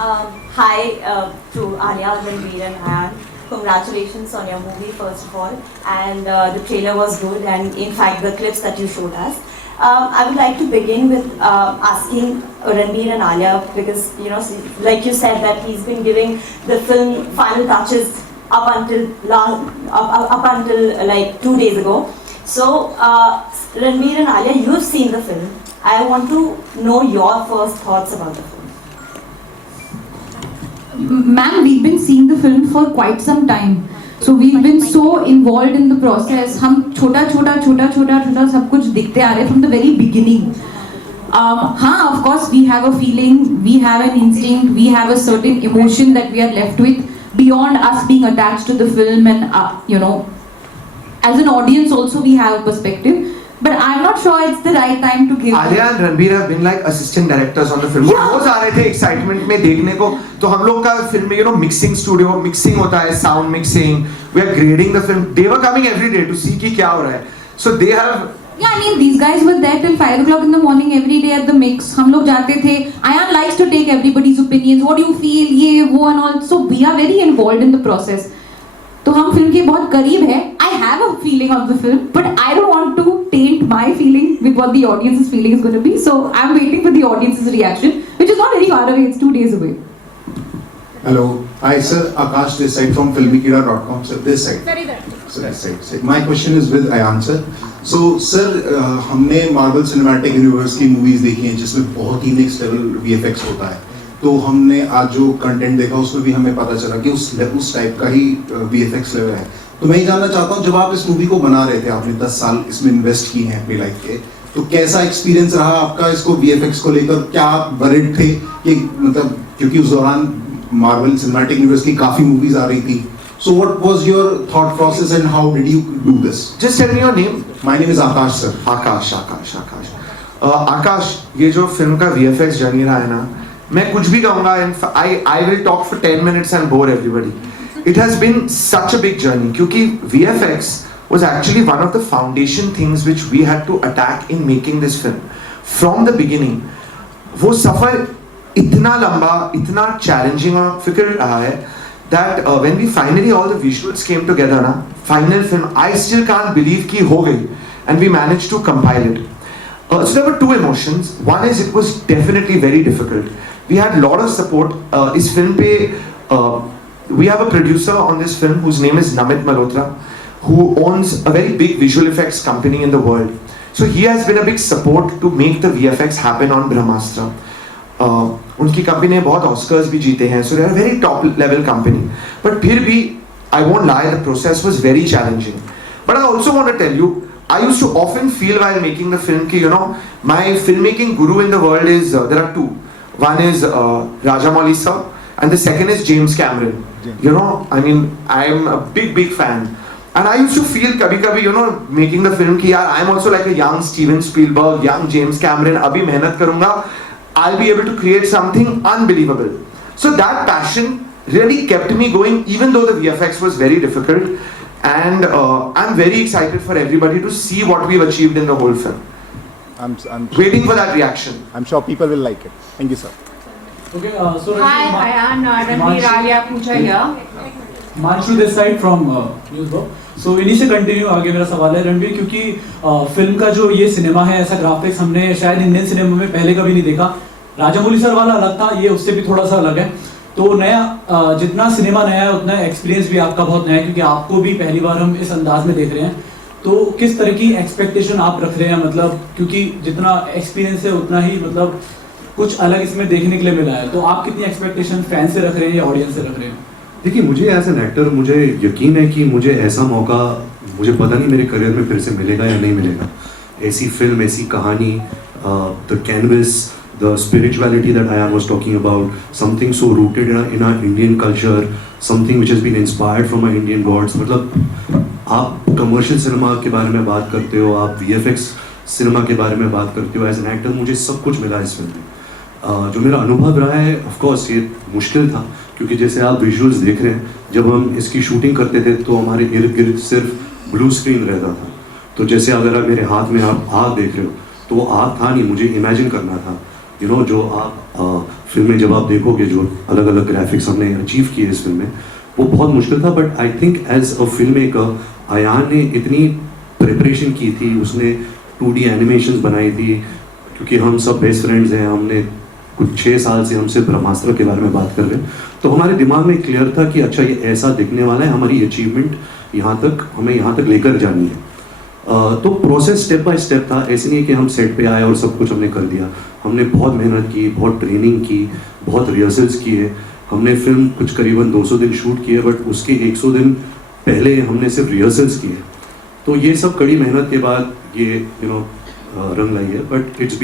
Hi to Alia, Ranveer and Ayan. Congratulations on your movie first of all, and the trailer was good, and in fact the clips that you showed us. I would like to begin with asking Ranveer and Alia, because like you said that he's been giving the film final touches up until like 2 days ago. So Ranveer and Alia, you've seen the film. I want to know your first thoughts about the film. Ma'am, we've been seeing the film for quite some time. So we've been so involved in the process. हम छोटा सब कुछ दिखते आ रहे from the very beginning. हाँ, of course we have a feeling, we have an instinct, we have a certain emotion that we are left with beyond us being attached to the film, and as an audience also we have a perspective. But I'm not sure it's the right time to give. Alia and Ranbir have been like assistant directors on the film. Yeah. रोज आ रहे थे excitement में देखने को. तो हम लोग का film में mixing studio, mixing होता है, sound mixing. We are grading the film. They were coming every day to see कि क्या हो रहा है. So they have. Yeah, I mean these guys were there till 5 o'clock in the morning every day at the mix. हम लोग जाते थे. Ayan likes to take everybody's opinions. What do you feel? ये वो and all. So we are very involved in the process. तो हम film के बहुत करीब हैं. I have a feeling of the film, but I don't want to taint my feeling with what the audience's feeling is going to be. So I'm waiting for the audience's reaction, which is not very far away. It's 2 days away. Hello, hi sir, Akash this side from filmikida.com. Sir, this side. So this side. My question is with Ayan sir. So sir, हमने Marvel Cinematic Universe की movies देखी हैं जिसमें बहुत ही next level VFX होता है. तो हमने आज जो कंटेंट देखा उसमें भी हमें पता चला कि उस टाइप का ही VFX लेवल है. तो मैं ये जानना चाहता हूँ, जब आप इस मूवी को बना रहे थे, आपने 10 साल इसमें इन्वेस्ट किए हैं अपनी लाइफ के, तो कैसा एक्सपीरियंस रहा आपका इसको VFX को लेकर? क्या आप वरीड थे कि मतलब, क्योंकि उस दौरान मार्वल सिनेमैटिक यूनिवर्स की काफी मूवीज आ रही थी. So what was your thought process and how did you do this? Just tell me your name. My name is Akash sir. आकाश. आकाश, ये जो फिल्म का VFX जर्नी रहा है ना, मैं कुछ भी कहूँगा, I will talk for 10 minutes and bore everybody. It has been such a big journey क्योंकि VFX was actually one of the foundation things which we had to attack in making this film. From the beginning, वो सफर इतना लंबा, इतना challenging और फिक्र रहा है that when we finally all the visuals came together ना, final film, I still can't believe कि हो गई, and we managed to compile it. So there were two emotions. One is it was definitely very difficult. We had a lot of support. इस film पे we have a producer on this film whose name is Namit Malhotra, who owns a very big visual effects company in the world. So he has been a big support to make the VFX happen on Brahmastra. उनकी company ने बहुत Oscars भी जीते हैं, so they are a very top level company. But फिर भी, I won't lie, the process was very challenging. But I also want to tell you, I used to often feel while making the film कि my filmmaking guru in the world is there are two. One is Rajamouli sir, and the second is James Cameron. I mean, I'm a big fan. And I used to feel kabhi making the film कि यार, I'm also like a young Steven Spielberg, young James Cameron. अभी मेहनत करूँगा, I'll be able to create something unbelievable. So that passion really kept me going, even though the VFX was very difficult. And I'm very excited for everybody to see what we've achieved in the whole film. I'm waiting for that reaction. I'm sure people will like it. Thank you, sir. Okay, so Hi, Ayan, Ranveer Alia Bhatt here. Manshu this side from Newsbook. So इन्हीं से continue आगे मेरा सवाल है रणवीर, क्योंकि film का जो ये सिनेमा है, ऐसा ग्राफिक्स हमने शायद इंडियन सिनेमा में पहले कभी नहीं देखा. राजामौली सर वाला अलग था, ये उससे भी थोड़ा सा अलग है. तो नया, जितना सिनेमा नया है उतना एक्सपीरियंस भी आपका बहुत नया है, क्योंकि आपको भी पहली बार हम इस अंदाज में देख रहे हैं. तो किस तरह की एक्सपेक्टेशन आप रख रहे हैं, मतलब क्योंकि जितना एक्सपीरियंस है उतना ही मतलब कुछ अलग इसमें देखने के लिए मिला है. तो आप कितनी एक्सपेक्टेशन फैन से रख रहे हैं या ऑडियंस से रख रहे हैं? देखिए, मुझे एज एन एक्टर मुझे यकीन है कि मुझे ऐसा मौका, मुझे पता नहीं मेरे करियर में फिर से मिलेगा या नहीं मिलेगा. ऐसी फिल्म, ऐसी कहानी, the canvas, the spirituality that Ayan was talking about, something so rooted in our Indian culture, something which has been inspired from our Indian gods. मतलब आप कमर्शियल सिनेमा के बारे में बात करते हो, आप VFX सिनेमा के बारे में बात करते हो. एज एन एक्टर मुझे सब कुछ मिला इस फिल्म में. जो मेरा अनुभव रहा है, ऑफ कोर्स ये मुश्किल था, क्योंकि जैसे आप विजुअल्स देख रहे हैं, जब हम इसकी शूटिंग करते थे तो हमारे इर्द गिर्द सिर्फ ब्लू स्क्रीन रहता था. तो जैसे अगर आप मेरे हाथ में आप आग देख रहे हो, तो वो आग था नहीं, मुझे इमेजिन करना था. यू नो जो आप फिल्म में जब आप देखोगे जो अलग अलग ग्राफिक्स हमने अचीव किए इस फिल्म में, वो बहुत मुश्किल था. But I think as a film maker Ayan ने इतनी प्रिपरेशन की थी, उसने 2D एनिमेशंस बनाई थी, क्योंकि हम सब बेस्ट फ्रेंड्स हैं. हमने कुछ 6 साल से हम सिर्फ ब्रह्मास्त्र के बारे में बात कर रहे हैं, तो हमारे दिमाग में क्लियर था कि अच्छा ये ऐसा दिखने वाला है, हमारी अचीवमेंट हमें यहाँ तक लेकर जानी है. तो प्रोसेस स्टेप बाय स्टेप था. ऐसे नहीं कि हम सेट पे आए और सब कुछ हमने कर दिया. हमने बहुत मेहनत की, बहुत ट्रेनिंग की, बहुत रिहर्सल्स किए. हमने फिल्म कुछ करीबन 200 दिन शूट किए, बट उसके 100 दिन पहले हमने सिर्फ रिहर्सल्स किए. तो ये सब कड़ी मेहनत के बाद ये रंग लाई है. But it's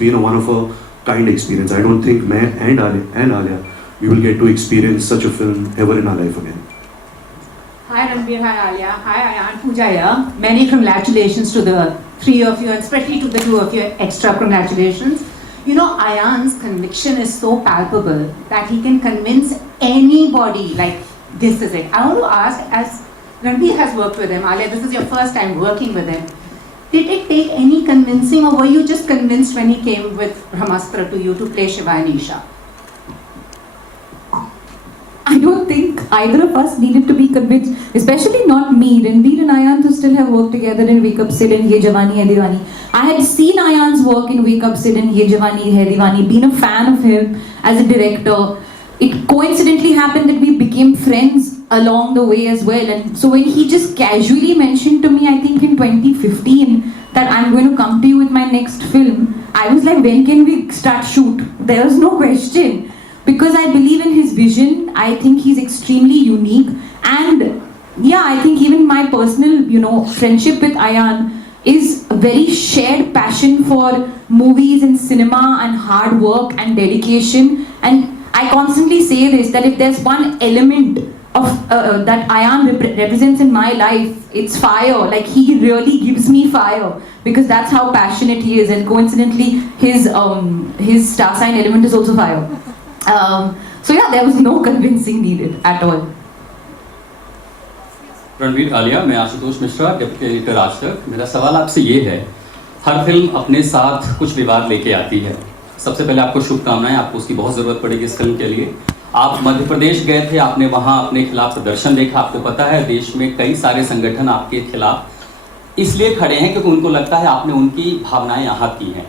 been one of a kind experience. I don't think मैं and Alia we will get to experience such a film ever in our life again. Hi Ranbir, hi Alia, hi Ayan, Pooja here. Many congratulations to the three of you, and especially to the two of you. Extra congratulations. You know, Ayan's conviction is so palpable that he can convince anybody like this is it. I want to ask, as Ranbir has worked with him, Alia, this is your first time working with him. Did it take any convincing, or were you just convinced when he came with Brahmastra to you to play Shiva and Isha? I don't think either of us needed to be convinced, especially not me. Ranveer and Ayan to still have worked together in Wake Up Sid and Ye Jawani Hai Diwani. I had seen Ayan's work in Wake Up Sid and Ye Jawani Hai Diwani, been a fan of him as a director. It coincidentally happened that we became friends along the way as well. And so when he just casually mentioned to me, I think in 2015, that I'm going to come to you with my next film, I was like, when can we start shoot? There was no question. Because I believe in his vision. I think he's extremely unique, and yeah, I think even my personal, friendship with Ayan is a very shared passion for movies and cinema and hard work and dedication. And I constantly say this, that if there's one element of that Ayan represents in my life, it's fire. Like, he really gives me fire, because that's how passionate he is. And coincidentally, his star sign element is also fire. So yeah, there was no convincing needed at all. Ranveer Alia, मैं Ashutosh Mishra, deputy editor आज तक. मेरा सवाल आपसे ये है, हर film अपने साथ कुछ विवाद लेके आती है. सबसे पहले आपको शुभकामनाएं, आपको उसकी बहुत ज़रूरत पड़ेगी इस फिल्म के लिए. आप मध्य प्रदेश गए थे, आपने वहाँ अपने खिलाफ प्रदर्शन देखा. आपको पता है देश में कई सारे संगठन आपके खिलाफ इसलिए खड़े हैं क्योंकि उनको लगता है आपने उनकी भावनाएं आहत की हैं.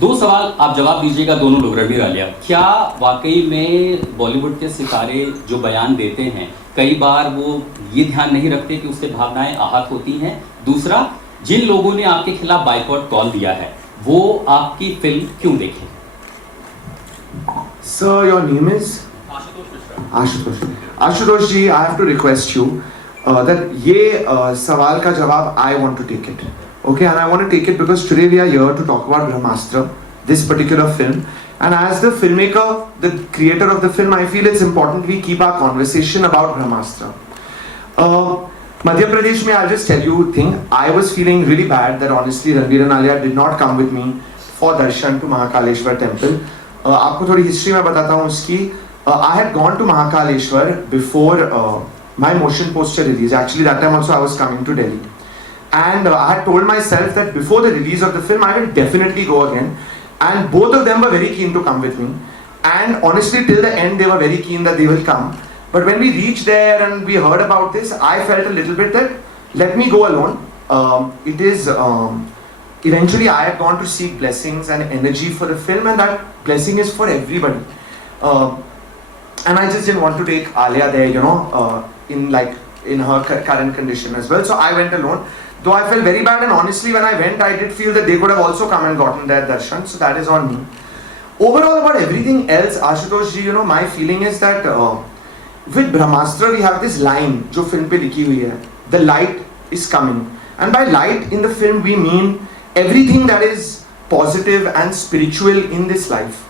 2 सवाल आप जवाब दीजिएगा दोनों लोग. रणवीर आलिया, क्या वाकई में बॉलीवुड के सितारे जो बयान देते हैं कई बार वो ये ध्यान नहीं रखते कि उससे भावनाएं आहत होती हैं? दूसरा, जिन लोगों ने आपके खिलाफ बाइकॉट कॉल दिया है वो आपकी फिल्म क्यों देखें? Sir, your name is? Ashutosh ji, I have to request you that ये सवाल का जवाब I want to take it. Okay, and I want to take it because today we are here to talk about Brahmastra, this particular film. And as the filmmaker, the creator of the film, I feel it's important we keep our conversation about Brahmastra. Madhya Pradesh mein, I'll just tell you a thing. I was feeling really bad that honestly Ranveer and Alia did not come with me for darshan to Mahakaleshwar temple. आपको थोड़ी history में बताता हूँ उसकी. I had gone to Mahakaleshwar before my motion poster release. Actually that time also I was coming to Delhi. And I had told myself that before the release of the film, I will definitely go again. And both of them were very keen to come with me. And honestly, till the end, they were very keen that they will come. But when we reached there and we heard about this, I felt a little bit that, let me go alone. It is, eventually I had gone to seek blessings and energy for the film, and that blessing is for everybody. And I just didn't want to take Alia there, in her current condition as well. So I went alone. Though I felt very bad, and honestly when I went, I did feel that they could have also come and gotten their darshan, so that is on me. Overall, about everything else, Ashutosh ji, my feeling is that with Brahmastra we have this line जो film पे लिखी हुई है, the light is coming. And by light in the film we mean everything that is positive and spiritual in this life.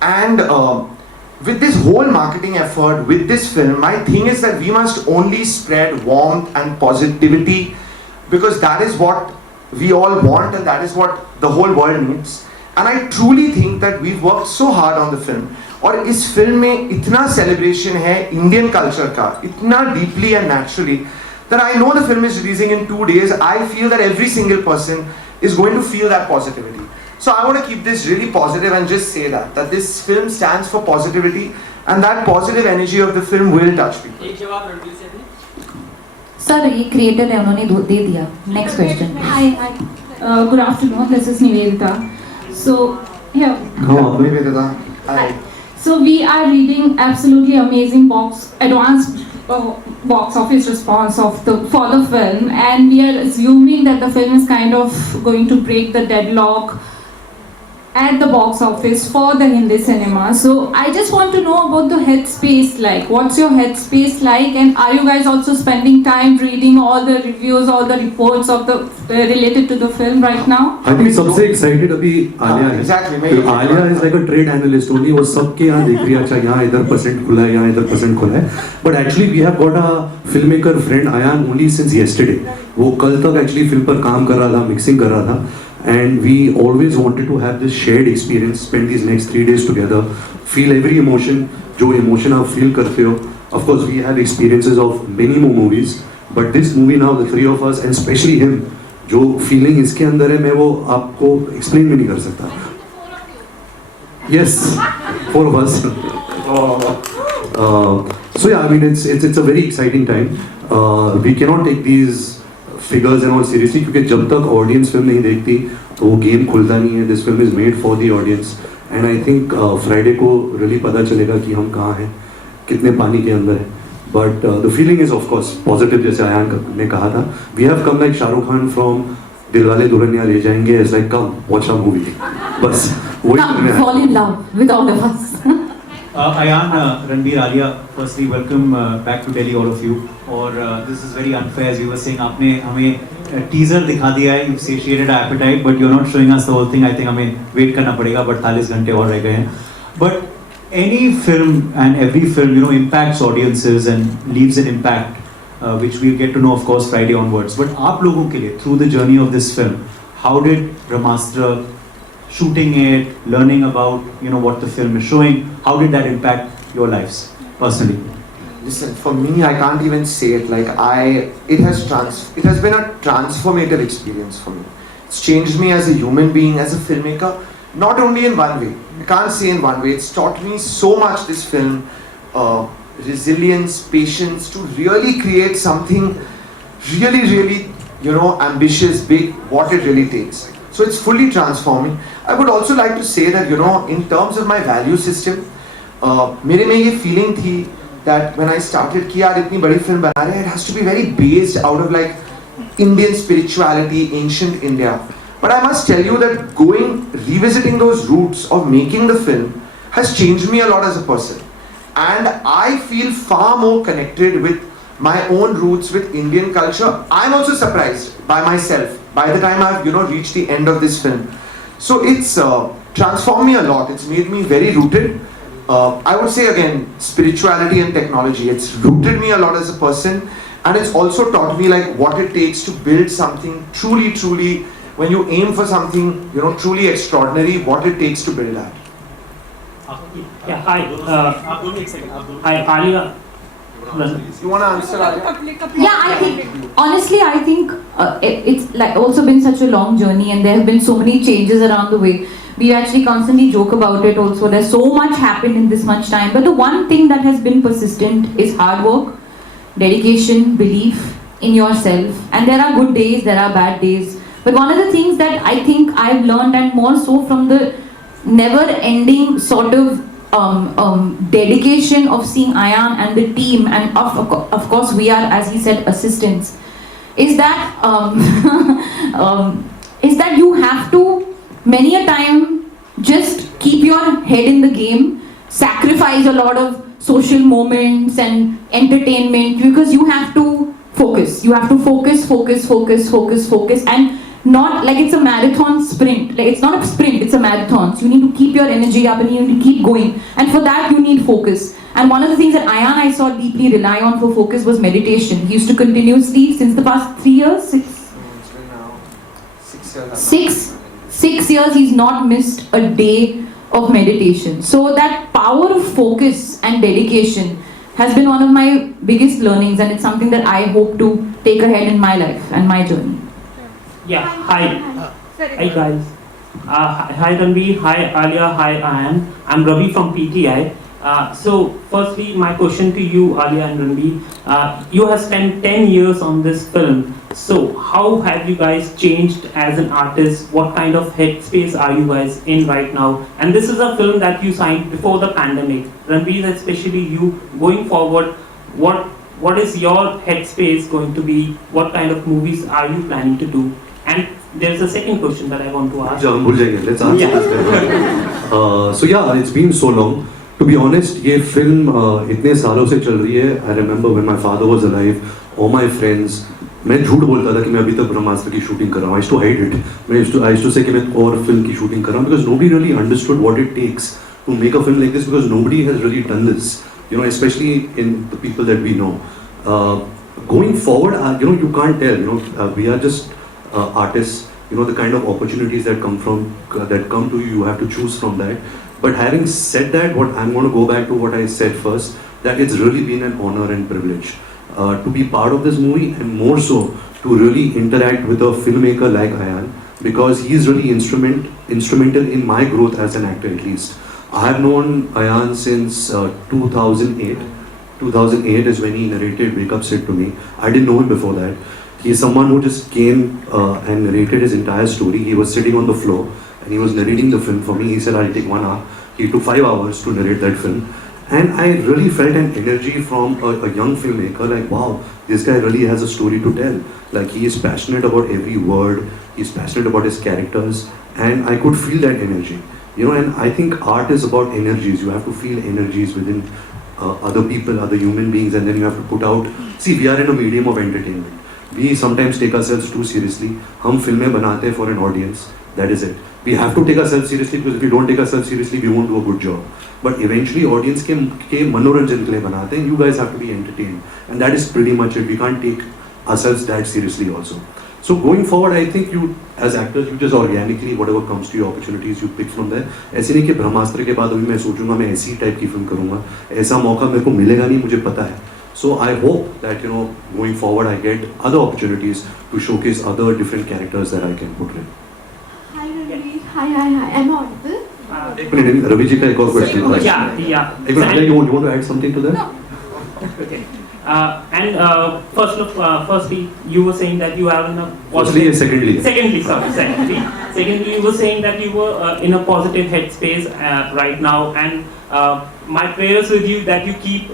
And with this whole marketing effort, with this film, my thing is that we must only spread warmth and positivity, because that is what we all want and that is what the whole world needs. And I truly think that we've worked so hard on the film. और इस film में इतना celebration है Indian culture का, इतना deeply and naturally, that I know the film is releasing in 2 days. I feel that every single person is going to feel that positivity. So I want to keep this really positive and just say that this film stands for positivity, and that positive energy of the film will touch people. एक जवाब रणवीर से दे। Sir ये creator है उन्होंने दे दिया. Next question. Hi. Good afternoon. This is Nivedita. So here. Nivedita. Hi. So we are reading absolutely amazing advanced box office response for the film, and we are assuming that the film is kind of going to break the deadlock at the box office for the Hindi cinema. So I just want to know about the headspace like. What's your headspace like, and are you guys also spending time reading all the reviews, all the reports of the related to the film right now? I think सबसे excited अभी आलिया है. Exactly. Alia is like a trade analyst only. वो सबके यहाँ देख रही है. अच्छा यहाँ इधर % खुला है, यहाँ इधर % खुला है. But actually we have got a filmmaker friend Ayan only since yesterday. वो कल तक actually film पर काम कर रहा था, mixing कर रहा था. And we always wanted to have this shared experience, spend these next 3 days together, feel every emotion, जो emotion आप feel करते हो. Of course, we had experiences of many more movies, but this movie now, the 3 of us, and especially him, जो feeling इसके अंदर है, मैं वो आपको explain भी नहीं कर सकता. Yes, 4 of us. So yeah, I mean, it's a very exciting time. We cannot take these figures and all seriously क्योंकि जब तक audience film नहीं देखती तो वो game खुलता नहीं है. This film is made for the audience, and I think Friday को really पता चलेगा कि हम कहाँ हैं, कितने पानी के अंदर हैं. But the feeling is of course positive, जैसे आयान ने कहा था. We have come like Shahrukh Khan from Dilwale Dulhania ले जाएंगे. It's like come watch our movie. बस वही Come fall in love with all of us. Ayan, Ranveer Alia, firstly welcome back to Delhi all of you. और this is very unfair as you were saying. आपने हमें teaser दिखा दिया है. You satiated our appetite, but you're not showing us the whole thing. I think हमें wait करना पड़ेगा. 48 घंटे और रह गए हैं. But any film and every film, you know, impacts audiences and leaves an impact, which we'll get to know of course Friday onwards. But आप लोगों के लिए through the journey of this film, how did Brahmastra, shooting it, learning about, you know, what the film is showing, how did that impact your lives personally? Listen, for me, I can't even say it. Like it has been a transformative experience for me. It's changed me as a human being, as a filmmaker. Not only in one way. I can't say in one way. It's taught me so much. This film, resilience, patience, to really create something really, really, you know, ambitious, big. What it really takes. So it's fully transforming. I would also like to say that, you know, in terms of my value system, मेरे में ये feeling थी that when I started कि यार इतनी बड़ी film बना रहे हैं, it has to be very based out of like Indian spirituality, ancient India. But I must tell you that revisiting those roots of making the film has changed me a lot as a person. And I feel far more connected with my own roots, with Indian culture. I'm also surprised by myself by the time I've, you know, reached the end of this film. So it's transformed me a lot. It's made me very rooted. I would say again, spirituality and technology. It's rooted me a lot as a person, and it's also taught me like what it takes to build something truly, truly. When you aim for something, you know, truly extraordinary, what it takes to build that. Yeah, hi. Hi, Alia. You want to answer, Alia? Yeah, I think honestly, I think it's like also been such a long journey, and there have been so many changes around the way. We actually constantly joke about it also. There's so much happened in this much time. But the one thing that has been persistent is hard work, dedication, belief in yourself. And there are good days, there are bad days. But one of the things that I think I've learned, and more so from the never-ending sort of dedication of seeing Ayan and the team, and of course we are, as he said, assistants, is that is that you have to many a time just keep your head in the game, sacrifice a lot of social moments and entertainment, because you have to focus. You have to focus, and not like it's a marathon sprint. Like it's not a sprint, it's a marathon. So you need to keep your energy up and you need to keep going. And for that you need focus. And one of the things that Ayan I saw deeply rely on for focus was meditation. He used to continuously, since the past 3 years, 6? It's been now 6 years. 6 years he's not missed a day of meditation. So that power of focus and dedication has been one of my biggest learnings, and it's something that I hope to take ahead in my life and my journey. Yeah, hi. Hi guys. Hi Ranveer, hi Alia, hi Ayan. I'm Ravi from PTI. So firstly, my question to you, Alia and Ranveer, you have spent 10 years on this film. So how have you guys changed as an artist? What kind of headspace are you guys in right now? And this is a film that you signed before the pandemic. Ranveer, especially you, going forward, what is your headspace going to be? What kind of movies are you planning to do? And there's a second question that I want to ask. Let's answer Yeah. this. So yeah, it's been so long. To be honest, ये film इतने सालों से चल रही है. I remember when my father was alive, all my friends, मैं झूठ बोलता था कि मैं अभी तक ब्रह्मास्त्र की शूटिंग कर रहा हूँ. I used to hide it. I used to say कि मैं और फिल्म की शूटिंग कर रहा हूँ because nobody really understood what it takes to make a film like this because nobody has really done this. You know, especially in the people that we know. Going forward, you can't tell. We are just artists. The kind of opportunities that come to you, you have to choose from that. But having said that, what I'm going to go back to what I said first, that it's really been an honor and privilege to be part of this movie, and more so to really interact with a filmmaker like Ayan, because he's really instrumental in my growth as an actor, at least. I have known Ayan since 2008. 2008 is when he narrated Wake Up Sid to me. I didn't know him before that. He's someone who just came and narrated his entire story. He was sitting on the floor and he was narrating the film for me. He said, I'll take 1 hour. He took 5 hours to narrate that film. And I really felt an energy from a young filmmaker, like, wow, this guy really has a story to tell. Like, he is passionate about every word. He's passionate about his characters. And I could feel that energy. And I think art is about energies. You have to feel energies within other people, other human beings, and then you have to put out. See, we are in a medium of entertainment. We sometimes take ourselves too seriously. हम फिल्में बनाते हैं for an audience. That is it. We have to take ourselves seriously because if we don't take ourselves seriously, we won't do a good job. But eventually, audience के मनोरंजन के लिए बनाते हैं. You guys have to be entertained, and that is pretty much it. We can't take ourselves that seriously also. So going forward, I think you, as actors, you just organically, whatever comes to you, opportunities, you pick from there. ऐसे नहीं कि ब्रह्मास्त्र के बाद अभी मैं सोचूंगा मैं ऐसी टाइप की फिल्म करूंगा. ऐसा मौका मेरे को मिलेगा नहीं, मुझे पता है. So I hope that going forward I get other opportunities to showcase other different characters that I can portray. Hi Ranveer. Hi. Am I audible? एक मिनट, रवि जी का एक और question है. Yeah. एक minute, you want to add something to that? No. Okay. Firstly, you were saying that you are in a positive. Secondly, you were saying that you were in a positive headspace right now, and my prayers with you that you keep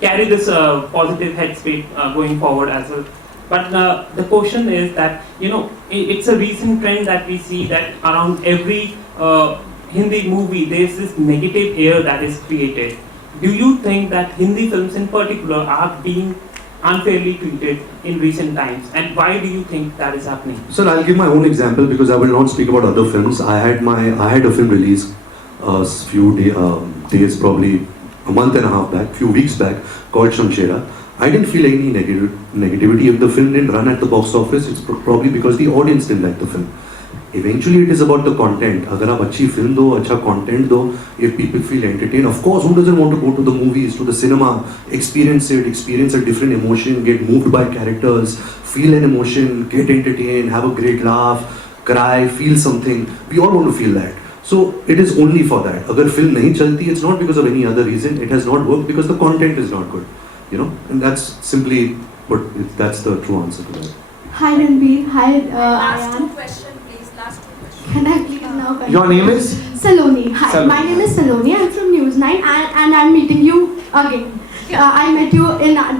carry this positive headspace going forward as well. But the question is that it's a recent trend that we see that around every Hindi movie there is this negative air that is created. Do you think that Hindi films in particular are being unfairly treated in recent times, and why do you think that is happening? Sir, I'll give my own example because I will not speak about other films. I had a film release few days, probably a month and a half back, few weeks back, called Shamshera. I didn't feel any negativity. If the film didn't run at the box office, it's probably because the audience didn't like the film. Eventually, it is about the content. अगर आप अच्छी film दो, अच्छा content दो, if people feel entertained, of course, who doesn't want to go to the movies, to the cinema, experience a different emotion, get moved by characters, feel an emotion, get entertained, have a great laugh, cry, feel something. We all want to feel that. So it is only for that. अगर film नहीं चलती, it's not because of any other reason. It has not worked because the content is not good. And that's simply that's the true answer to that. Hi Ranveer. Hi Last Ayan. 2 questions, please. Last 2 questions. Can I please now continue? Your name is? Saloni. Hi. Saloni. My name is Saloni. I'm from News9 and I'm meeting you again. I met you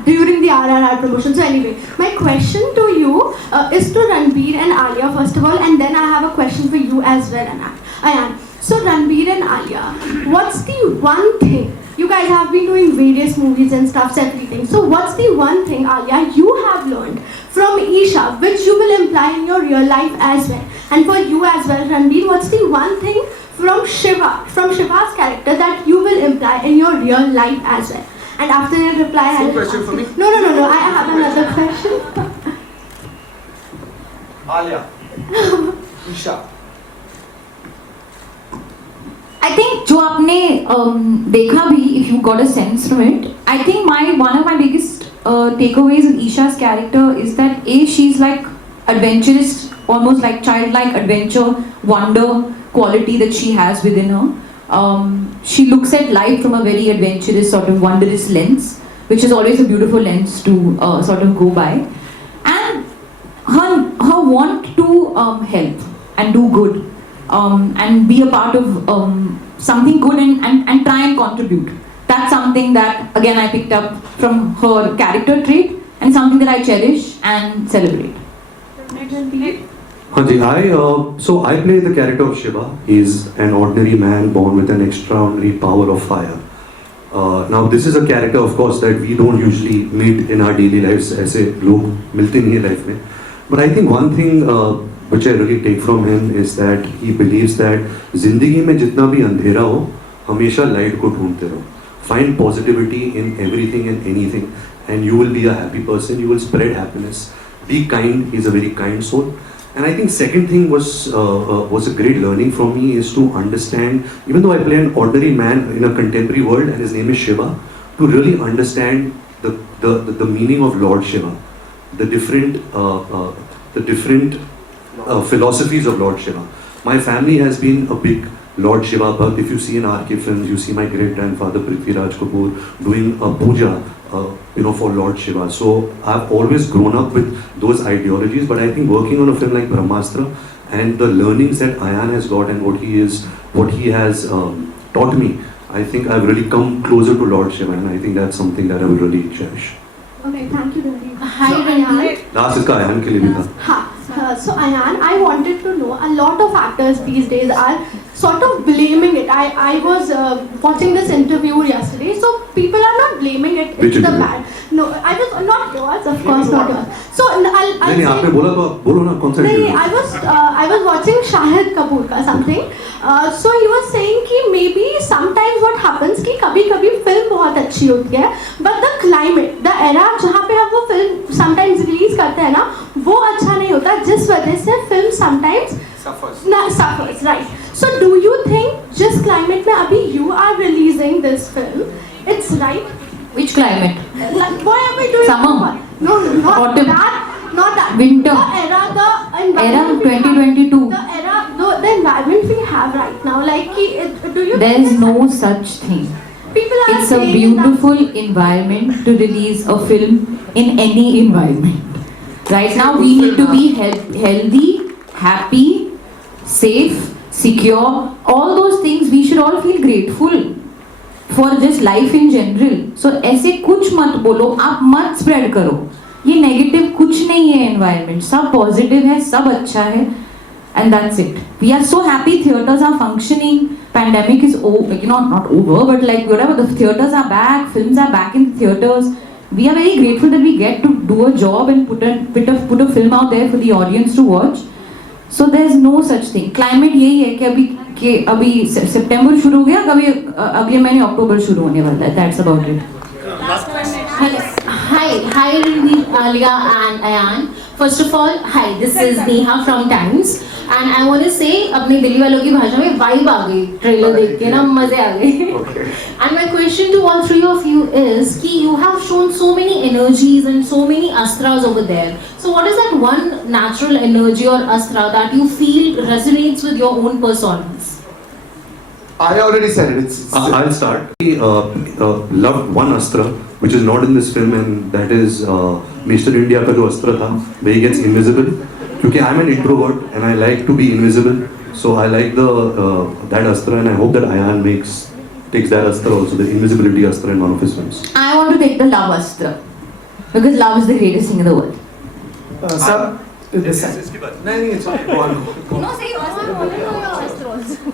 during the RRR promotion. So anyway, my question to you is to Ranveer and Alia first of all, and then I have a question for you as well, Ayan. So Ranveer and Alia, what's the one thing? You guys have been doing various movies and stuff, everything. So what's the one thing, Alia, you have learned from Isha, which you will imply in your real life as well? And for you as well, Ranveer, what's the one thing from Shiva's character that you will imply in your real life as well? And after your reply, Same question for me? No. I have another question. Alia. Isha. I think जो आपने देखा भी, if you got a sense from it, I think one of my biggest takeaways with Isha's character is that she's like adventurous almost like childlike adventure, wonder quality that she has within her. She looks at life from a very adventurous, sort of wondrous lens, which is always a beautiful lens to sort of go by. And her want to help and do good and be a part of something good and try and contribute. That's something that, again, I picked up from her character trait and something that I cherish and celebrate. So I play the character of Shiva. He's an ordinary man born with an extraordinary power of fire. Now this is a character, of course, that we don't usually meet in our daily lives. ऐसे लोग मिलते नहीं हैं life में. But I think one thing which I really take from him is that he believes that जिंदगी में जितना भी अंधेरा हो, हमेशा light को ढूंढते रहो. Find positivity in everything and anything, and you will be a happy person. You will spread happiness. Be kind. He's a very kind soul. And I think second thing was a great learning for me is to understand, even though I play an ordinary man in a contemporary world and his name is Shiva, to really understand the meaning of Lord Shiva, the different philosophies of Lord Shiva. My family has been a big Lord Shiva Bhatt. If you see in RK films, you see my great grandfather Prithviraj Kapoor doing a puja for Lord Shiva. So I've always grown up with those ideologies, but I think working on a film like Brahmastra and the learnings that Ayan has got and what he has taught me, I think I've really come closer to Lord Shiva, and I think that's something that I will really cherish. Okay, thank you, Ranveer. Hi, Ranveer. Last इसका Ayan के लिए भी था. So Ayan, I wanted to know, a lot of actors these days are sort of blaming it. I was watching this interview yesterday, so people are not blaming it. It's the bad. No, I was not yours, of course, not yours. So I'll नहीं आपने बोला तो बोलो ना कौन सा नहीं, I was watching Shahid Kapoor का something. So he was saying कि maybe sometimes what happens कि कभी-कभी film बहुत अच्छी होती है, but the climate, the era जहाँ पे हम वो film sometimes release करते हैं ना, वो अच्छा नहीं होता, जिस वजह से film sometimes suffers, right? So do you think जिस climate में अभी you are releasing this film, it's right? Which climate? Like, what are we doing? Summer. No, not Autumn. not that. Winter. The environment Era we have- 2022. the environment we have right now, like, do you There think is it's- no such thing. people are It's a saying beautiful environment to release a film in any environment. Right now we need to be healthy, happy, safe, secure. All those things we should all feel grateful for just life in general. So ऐसे कुछ मत बोलो, आप मत spread करो. ये negative कुछ नहीं है environment. सब positive है, सब अच्छा है. And that's it. We are so happy theatres are functioning. Pandemic is over, not over, but like whatever, the theatres are back, films are back in theatres. We are very grateful that we get to do a job and put a film out there for the audience to watch. So there's no such thing. Climate यही है कि अभी सितंबर शुरू हो गया, अगले महीने अक्टूबर शुरू होने वाला है. That's about it. Hi Ranveer Alia and Ayan. First of all, hi, this is Neha from Times, and I want to say अपने दिल्ली वालों की भाषा में vibe आ गई ट्रेलर देख के ना, मजे आ गए. And my question to all three of you is कि you have shown so many energies and so many astras over there. So what is that one natural energy or astra that you feel resonates with your own personas? I already said it. I'll start. Loved one astra, which is not in this film, and that is Mr. India का जो अस्त्र था, where he gets invisible. क्योंकि I'm an introvert and I like to be invisible, so I like that astra, and I hope that Ayan takes that astra also, the invisibility astra, in one of his films. I want to take the love astra because love is the greatest thing in the world. Sir, नहीं, it's fine. Go on.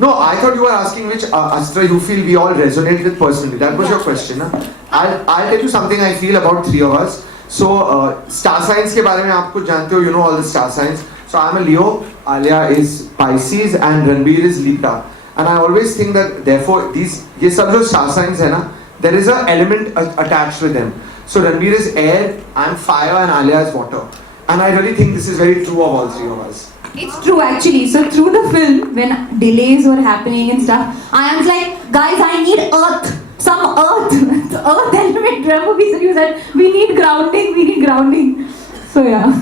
No, I thought you were asking which astra you feel we all resonate with personally. That was your question, ना? I'll tell you something I feel about three of us. So star signs के बारे में आप कुछ जानते हो, you know all the star signs. So I'm a Leo, Alia is Pisces, and Ranbir is Libra. And I always think that therefore ये सब जो star signs है ना, there is an element attached with them. So Ranbir is air, I'm fire, and Alia is water. And I really think this is very true of all three of us. It's true actually. So through the film, when delays were happening and stuff, I was like, guys, I need earth. Some earth. The earth element. Remember we said, we need grounding. So yeah,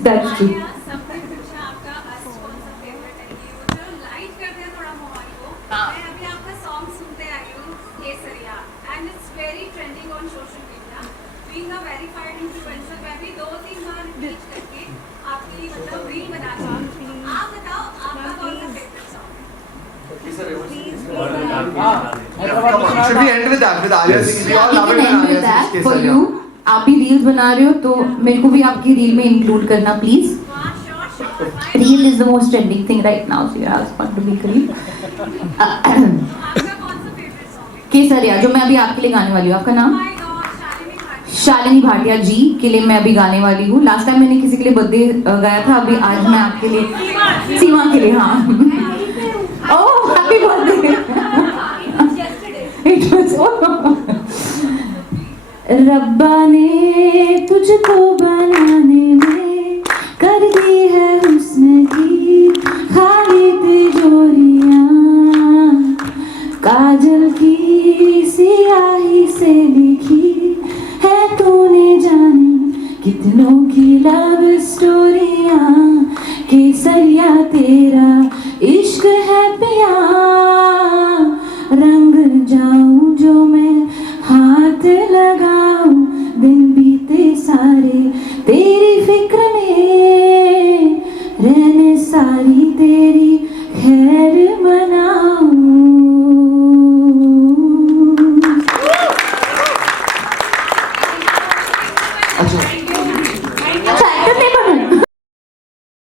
that's true. सब कुछ आपका on social media, being a verified influencer, मैं भी 2-3 बार reach करके आपकी मतलब reel बना चुकी हूँ। आप बताओ आपका कौन सा favorite song है? Should we end with that? With Alia Singh? We all We love can it when end Alia with that sings for Kesariya. you. आप भी रील्स बना रहे हो तो मेरे को भी आपकी रील में इंक्लूड करना please. Reel is the most trending thing right now, so you're asked to be reel. केसरिया जो मैं अभी आपके लिए गाने वाली हूँ. आपका नाम? शालिनी भाटिया जी के लिए मैं अभी गाने वाली हूँ. लास्ट टाइम मैंने किसी के लिए बर्थडे गाया था, अभी आज मैं आपके लिए सीमा के लिए. हाँ. ओह हैप्पी बर्थडे. इट वाज रब्बा ने तुझको बनाने में कर दी है हुस्न की खाली तिजोरियां. काजल की सियाही से लिखी है तूने जाने कितनों की लव स्टोरियां. केसरिया तेरा इश्क है पिया. रंग जाऊं जो मैं हाथ लगाऊं दिन बीते सारे